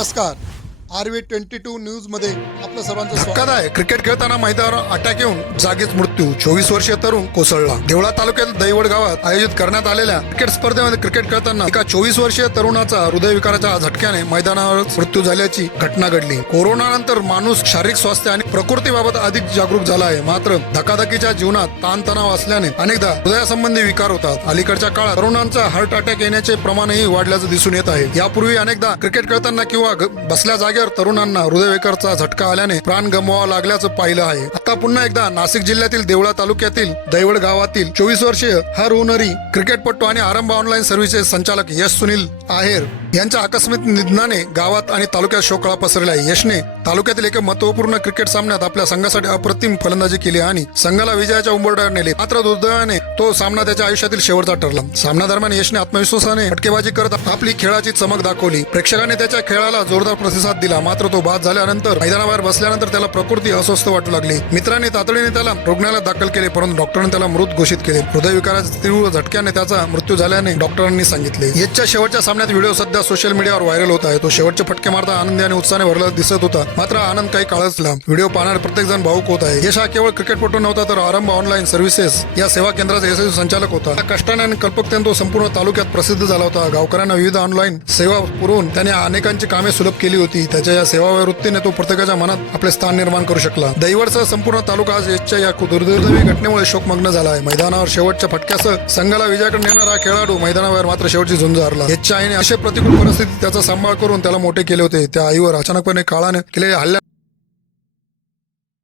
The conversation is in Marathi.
नमस्कार आर ट्वेंटी टू न्यूजमध्ये आपलं सर्वांचं स्वागत. आहे क्रिकेट खेळताना मैदानावर अटॅक येऊन जागीच मृत्यू. चोवीस वर्षीय तरुण कोसळला. देवळा तालुक्यातील दैवड गावात आयोजित करण्यात आलेल्या क्रिकेट स्पर्धेमध्ये क्रिकेट खेळताना एका चोवीस वर्षीय तरुणाचा हृदयविकाराच्या झटक्याने मैदानावर मृत्यू झाल्याची घटना घडली. कोरोनानंतर माणूस शारीरिक स्वास्थ्य आणि प्रकृतीबाबत अधिक जागरूक झाला आहे. मात्र धकाधकीच्या जीवनात ताणतणाव असल्याने अनेकदा हृदयासंबंधी विकार होतात. अलीकडच्या काळात तरुणांचा हार्ट अटॅक येण्याचे प्रमाणही वाढल्याचं दिसून येत आहे. यापूर्वी अनेकदा क्रिकेट खेळताना किंवा बसल्या जागेत जागेवर तरुणांना हृदयविकारचा झटका आल्याने प्राण गमवावा लागल्याचं पाहिलं आहे. आता पुन्हा एकदा नाशिक जिल्ह्यातील देवळा तालुक्यातील दैवड गावातील चोवीस वर्षीय हर ओनरी क्रिकेटपटू आणि आरंभ ऑनलाईन सर्व्हिसेस संचालक यश सुनील आहेर. यांच्या आकस्मिक निधनाने गावात आणि तालुक्यात शोकळा पसरला. आहे यशने तालुक्यातील एका महत्त्वपूर्ण क्रिकेट सामन्यात आपल्या संघासाठी अप्रतिम फलंदाजी केली आणि संघाला विजयाच्या उंबरठ्यावर नेले. मात्र दुर्दैवाने तो सामना त्याच्या आयुष्यातील शेवटचा ठरला. सामना दरम्यान यशने आत्मविश्वासाने फटकेबाजी करत आपली खेळाची चमक दाखवली. प्रेक्षकाने त्याच्या खेळाला जोरदार प्रतिसाद दिला. मात्र तो बाद झाल्यानंतर मैदानाबाहेर बसल्यानंतर त्याला प्रकृती अस्वस्थ वाटू लागली. मित्राने तातडीने त्याला रुग्णालयात दाखल केले परंतु डॉक्टरांनी त्याला मृत घोषित केले. हृदयविकाराच्या तीव्र झटक्याने त्याचा मृत्यू झाल्याने डॉक्टरांनी सांगितले. यशच्या शेवटच्या सामन्यात व्हिडिओ सध्या सोशल मीडियावर व्हायरल होत आहे. तो शेवटचे फटके मारता आनंदी आणि उत्साहाने भरला दिसत होता. मात्र आनंद काही काळचला व्हिडिओ पाहणार प्रत्येक जण भाऊक होत आहे. यश हा केवळ क्रिकेटपटू नव्हता तर आरंभ ऑनलाईन सर्व्हिसेस या सेवा केंद्राचा यशस्वी संचालक होता. कष्टाने आणि कल्पकतेने तो संपूर्ण तालुक्यात प्रसिद्ध झाला होता. गावकऱ्यांना विविध ऑनलाईन सेवा पुरवून त्याने अनेकांची कामे सुलभ केली होती. त्याच्या या सेवा वृत्तीने तो प्रत्येकाच्या मनात आपले स्थान निर्माण करू शकला. दैवडचा संपूर्ण तालुका आज यशच्या या दुर्दैवी घटनेमुळे शोकमग्न झाला आहे. मैदानावर शेवटच्या फटक्यासह संघाला विजयाकडे नेणारा खेळाडू मैदानावर मात्र शेवटची झुंज हरला. यशच्या आईने असे प्रतिकूल परिस्थितीत त्याचा सांभाळ करून त्याला मोठे केले होते. त्या आईवर अचानकपणे काळाने केलेल्या हल्ल्या